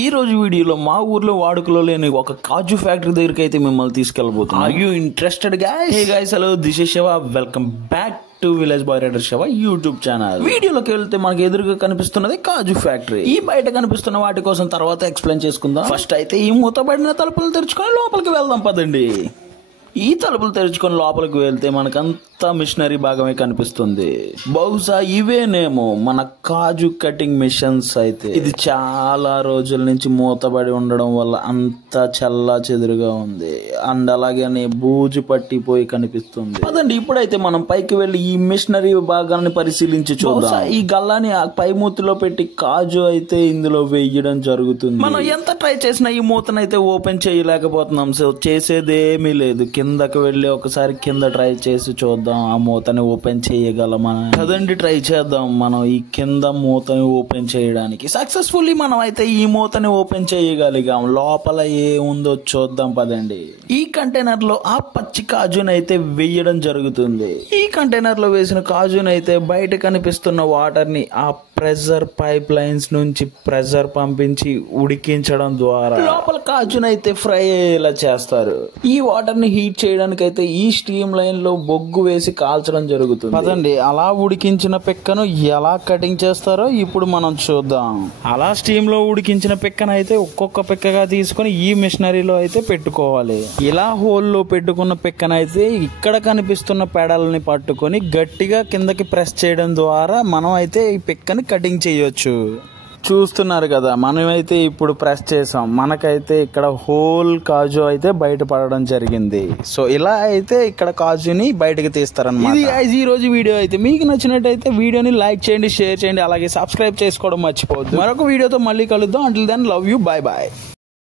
ఈ రోజు వీడియోలో మా ఊర్లో వాడుకలో లేని ఒక కాజు ఫ్యాక్టరీ దగ్గరికి అయితే మిమ్మల్ని తీసుకెళ్ళబోతున్నాం. Are you interested guys? Hey guys, hello, this is Shiva. Welcome back to village boy rider Shiva YouTube channel. వీడియోలోకి వెళ్తే మనకి ఎదురుగా కనిపిస్తున్నది కాజు ఫ్యాక్టరీ. ఈ బయట కనిపిస్తున్న వాటి కోసం తర్వాత ఎక్స్ప్లెయిన్ చేసుకుందాం. ఫస్ట్ అయితే ఈ మూతబడిన తలుపులు తెరుచుకొని లోపలికి వెళ్దాం పదండి. ఈ తలుపులు తెరుచుకొని లోపలికి వెళ్తే మనకంతా మిషనరీ భాగమే కనిపిస్తుంది. బహుశా ఇవేనేమో మన కాజు కటింగ్ మిషన్స్. అయితే ఇది చాలా రోజుల నుంచి మూతబడి ఉండడం వల్ల అంతా చల్లా చెదురుగా ఉంది అండ్ అలాగే బూజు పట్టిపోయి కనిపిస్తుంది. పదండి ఇప్పుడైతే మనం పైకి వెళ్లి ఈ మిషనరీ భాగాన్ని పరిశీలించి చూద్దాం. ఈ గల్లాని ఆ పై మూతిలో పెట్టి కాజు అయితే ఇందులో వేయడం జరుగుతుంది. మనం ఎంత ట్రై చేసినా ఈ మూతనైతే ఓపెన్ చేయలేకపోతున్నాం. సో చేసేదేమీ లేదు, కిందకి వెళ్ళి ఒకసారి కింద ట్రై చేసి చూద్దాం ఆ మూతని ఓపెన్ చేయగలమా. కదండి ట్రై చేద్దాం మనం ఈ కింద మూతని ఓపెన్ చేయడానికి. సక్సెస్ఫుల్లీ మనం అయితే ఈ మూతని ఓపెన్ చేయగలిగాం. లోపల ఏముందో చూద్దాం పదండి. ఈ కంటైనర్ లో ఆ పచ్చి కాజునైతే వేయడం జరుగుతుంది. ఈ కంటైనర్ లో వేసిన కాజునైతే బయట కనిపిస్తున్న వాటర్ ని ఆ ప్రెషర్ పైప్ లైన్స్ నుంచి ప్రెషర్ పంపించి ఉడికించడం ద్వారా లోపల కాజునైతే ఫ్రై అయ్యేలా చేస్తారు. ఈ వాటర్ ని హీట్ చేయడానికి అయితే ఈ స్టీమ్ లైన్ లో బొగ్గు వేసి కాల్చడం జరుగుతుంది. పదండి అలా ఉడికించిన పిక్కను ఎలా కటింగ్ చేస్తారో ఇప్పుడు మనం చూద్దాం. అలా స్టీమ్ లో ఉడికించిన పిక్కను అయితే ఒక్కొక్క పిక్కగా తీసుకొని ఈ మిషనరీలో అయితే పెట్టుకోవాలి. ఇలా హోల్ లో పెట్టుకున్న పిక్కనైతే ఇక్కడ కనిపిస్తున్న పెడల్ని పట్టుకొని గట్టిగా కిందకి ప్రెస్ చేయడం ద్వారా మనం అయితే ఈ పిక్కని కటింగ్ చేయొచ్చు. చూస్తున్నారు కదా, మనమైతే ఇప్పుడు ప్రెస్ చేసాం. మనకైతే ఇక్కడ హోల్ కాజు అయితే బయట పడడం జరిగింది. సో ఇలా అయితే ఇక్కడ కాజుని బయటకు తీస్తారన్నమాట. ఇది ఈ రోజు వీడియో అయితే మీకు నచ్చినట్టయితే వీడియోని లైక్ చేయండి, షేర్ చేయండి, అలాగే సబ్స్క్రైబ్ చేసుకోవడం మర్చిపోవద్దు. మరొక వీడియోతో మళ్ళీ కలుద్దాం. Until then love you, bye bye.